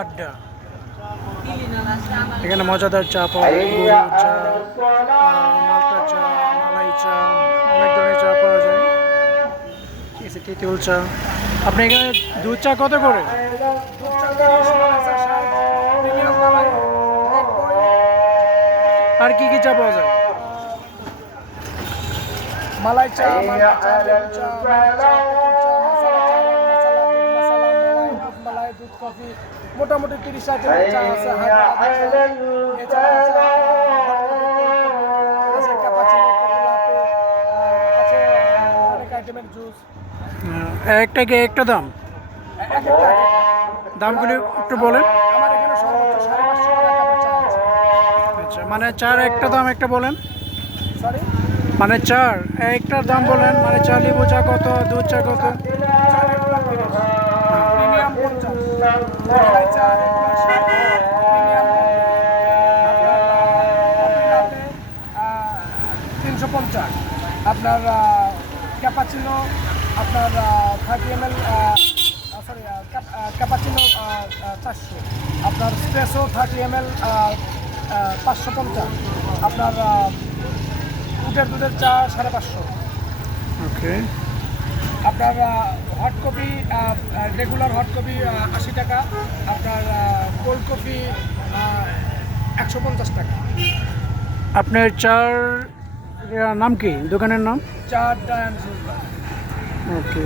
আড্ডা। এখানে মজাদার চা পাওয়া যায় চা চা, মালাই চা, অনেক চা পাওয়া যায়। তেঁতুল চা। আপনি এখানে দুধ চা কত করে? আর কি কি চা পাওয়া যায়? মালাই চা মালাই দুধ কফি মোটামুটি তিরিশ আইটেমের চা আছে একটা কি একটা দাম দামগুলি একটু বলেন আমার এখানে সর্বোচ্চ সাড়ে পাঁচশো টাকা কাপের চা আছে আচ্ছা মানে চার একটা দাম একটা বলেন সরি মানে চার একটার দাম বলেন মানে চা লেবু চা কত দুধ চা কত তিনশো পঞ্চাশ আপনার ক্যাপাচিনো আপনার thirty M L sorry cappuccino চারশো আপনার স্পেসো থার্টি এম এল পাঁচশো পঞ্চাশ আপনার উটের দুধের চা সাড়ে পাঁচশো। ওকে। আপনার hot coffee regular hot coffee আশি টাকা। আপনার কোল্ড কপি একশো পঞ্চাশ টাকা। আপনার চার নাম কি? দোকানের নাম? চার ডায়ান ওকে।